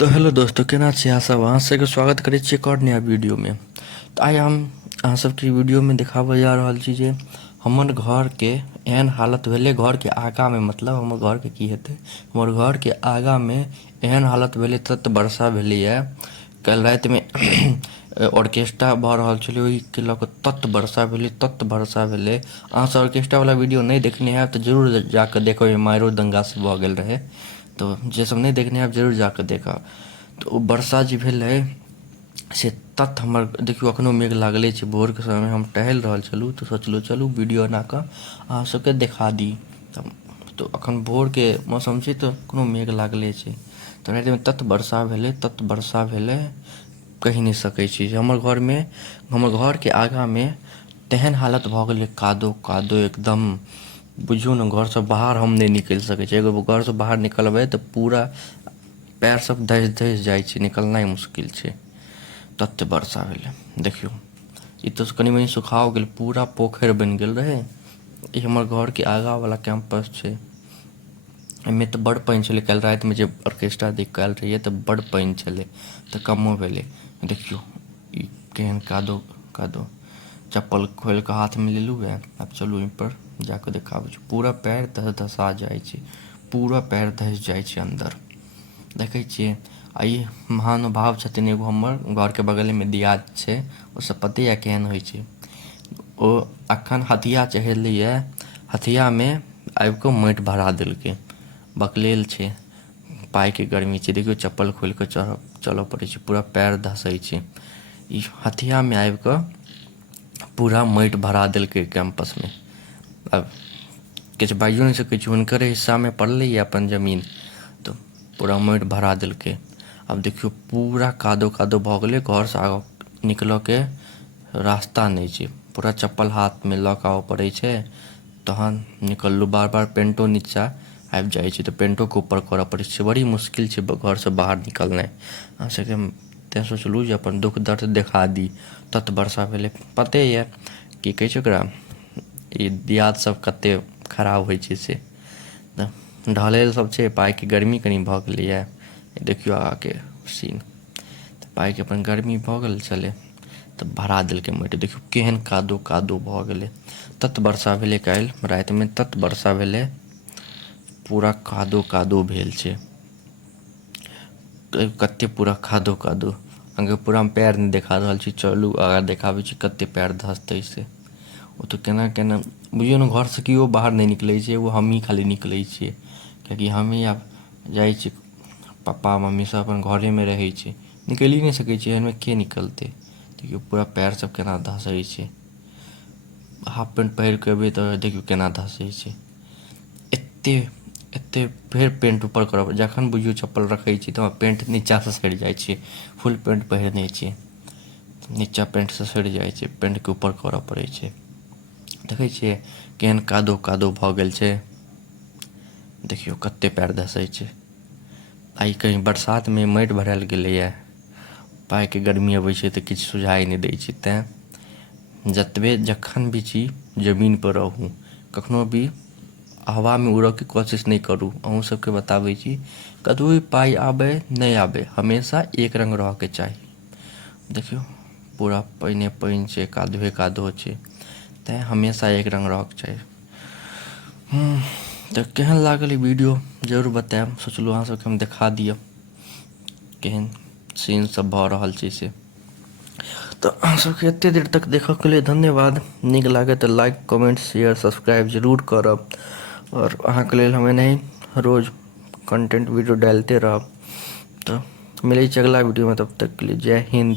तो हेलो दोस्तों, केना छी अहाँ सब। अहाँ सबके स्वागत करै छी एक और नया वीडियो में। तो आइ हम अहाँ सबके वीडियो में देखाबऽ जा रहल छी जे हमर घर के एहन हालत भेलै। घर के आगा में, मतलब हमर घर के की हेतै, हमर घर के आगा में एहन हालत भेलै, तत वर्षा भेलैए कल राति में ऑर्केस्ट्रा भऽ रहल छलै, ओहिके लऽ कऽ तत वर्षा भेलै, तत वर्षा भेलै। अहाँ सब ऑर्केस्ट्रा वाला वीडियो नहीं देखने हैब तऽ जरूर जाकऽ देखब, माइरो दंगा से भऽ गेल रहै। तो जे सब नहीं देखने हैब जरूर जाकऽ देखब। तो वर्षा जे भेलै से तत हमर देखियौ एखनो मेघ लागले छै। भोरके समय हम टहलि रहल छलहुँ तऽ सोचलहुँ चलू वीडियो बना कऽ अहाँ सबके देखा दी। तो एखन भोरके मौसम छै तऽ कोनो मेघ लागले छै। तऽ रातिमे तत वर्षा भेलै, तत वर्षा भेलै, कहि नहीं सकै छी। हमर घरके आगाँमे तेहन हालत भऽ गेलै, कादो कादो एकदम। बुझियौ ने, घरसँ बाहर हम नहीं निकलि सकै छी। एगो घरसँ बाहर निकलबै तऽ पूरा पैर सब धसि धसि जाइ छै, निकलनाइ मुश्किल छै। तत वर्षा भेलै देखियौ। ई तऽ कनि मनि सुखाओ गेल, पूरा पोखरि बनि गेल रहै। ई हमर घरके आगाँवला कैंपस छै। एहिमे तऽ बड़ पानि छलै। काल्हि रातिमे जे ऑर्केस्ट्रा देख कऽ आयल रहियै तऽ बड़ पानि छलै, तऽ कमो भेलै। देखियौ ई केहन कादो कादो। चप्पल खोलि कऽ हाथमे लेलहुँ है। आब चलू ओहिपर जा कऽ देखाबै छी। पूरा पैर धस धसा जाइ छै, पूरा पैर धसि जाइ छै अन्दर, देखै छियै। आ ई महानुभाव छथिन एगो हमर घरके बगलमे दियाद छै, ओसब पते यऽ केहन होइ छै। ओ अखन हथिया चढ़ेलैए, हथियामे आबि कऽ माटि भरा देलकै। बकलेल छै, पाइके गर्मी छै। देखियौ चप्पल खोलि कऽ चलऽ पड़ै छै, पूरा पैर धसै छै। ई हथियामे आबि कऽ पूरा माटि भरा देलकै कैंपसमे। आब किछु बाजियो नहीं सकै छी, हुनकरे हिस्सामे पड़लैए अपन जमीन, तऽ पूरा माटि भरा देलकै। आब देखियौ पूरा कादो कादो भऽ गेलै, घरसँ आगाँ निकलऽके रास्ता नहीं छै। पूरा चप्पल हाथमे लऽ कऽ आबऽ पड़ै छै, तहन निकललहुँ। बार बार पेंटो नीचाँ आबि जाइ छै तऽ पेंटोके ऊपर करऽ पड़ै छै। बड़ी मुश्किल छै घरसँ बाहर निकलनाइ। अहाँ सबके तैँ सोचलहुँ जे अपन दुख दर्द देखा दी। तत वर्षा भेलै। पते यऽ की कहै छै ओकरा, ई दियाद सब कतेक खराब होइ छै से। ढलै सब छै, पाइके गर्मी कनि भऽ गेलैए। देखियौ आगाँके सीन, तऽ पाइके अपन गर्मी भऽ गेल छलै तऽ भरा देलकै माटि। देखियौ केहन कादो कादो भऽ गेलै। तत वर्षा भेलै काल्हि रातिमे, तत वर्षा भेलै, पूरा कादो कादो भेल छै। कतेक पूरा कादो कादो, अहाँके पूरा पैर नहीं देखा रहल छी। चलू आगाँ देखाबै छी कतेक पैर धसतै से। ओ तऽ केना केना बुझियौ ने, घरसँ केओ बाहर नहीं निकलै छै, एगो हमहीँ खाली निकलै छियै। किएकि हमहीँ आब जाइ छी, पप्पा मम्मी सब अपन घरेमे रहै छै, निकलि नहीं सकै छै। एहनमे के निकलतै। देखियौ पूरा पैर सब केना धसै छै। हाफ पेंट पहिर कऽ एबै तऽ देखियौ केना धसै छै। एतेक फेर पेंट ऊपर करब। जखन बुझियौ चप्पल रखै छी तऽ पेंट नीचाँसँ सड़ि जाइ छै। फुल पेंट पहिरने छियै, नीचाँ पेंटसँ सड़ि जाइ छै, पेंटके ऊपर करऽ पड़ै छै। देखै छियै केहन कादो कादो भऽ गेल छै। देखियौ कतेक पैर धसै छै। आइ कहीं बरसातमे माटि भरायल गेलैए, पाइके गर्मी अबै छै तऽ किछु सुझाइ नहीं दै छै। तैँ जतबे जखन भी छी जमीनपर रहू, कखनो भी हवामे उड़ऽके कोशिश नहीं करू। अहूँ सबके बताबै छी, कतबो भी पाइ आबै नहीं आबै, हमेशा एक रङ्ग रहऽके चाही। देखियौ पूरा पानिए पानि छै, कादोए कादो छै, तैँ हमेशा एक रङ्ग रहऽके चाही। तऽ केहन लागल ई वीडियो जरूर बतायब। सोचलहुँ अहाँ सबके हम देखा दिअ केहन सीन सब भऽ रहल छै से। तऽ अहाँ सबके एतेक देर तक देखऽके लिए धन्यवाद। नीक लागै तऽ लाइक कमेंट शेयर सब्सक्राइब जरूर करब। और अहाँके लेल हम एनाही रोज कंटेंट वीडियो डालते रहब। तऽ मिलै छी अगला वीडियोमे, तब तक के लिए जय हिंद।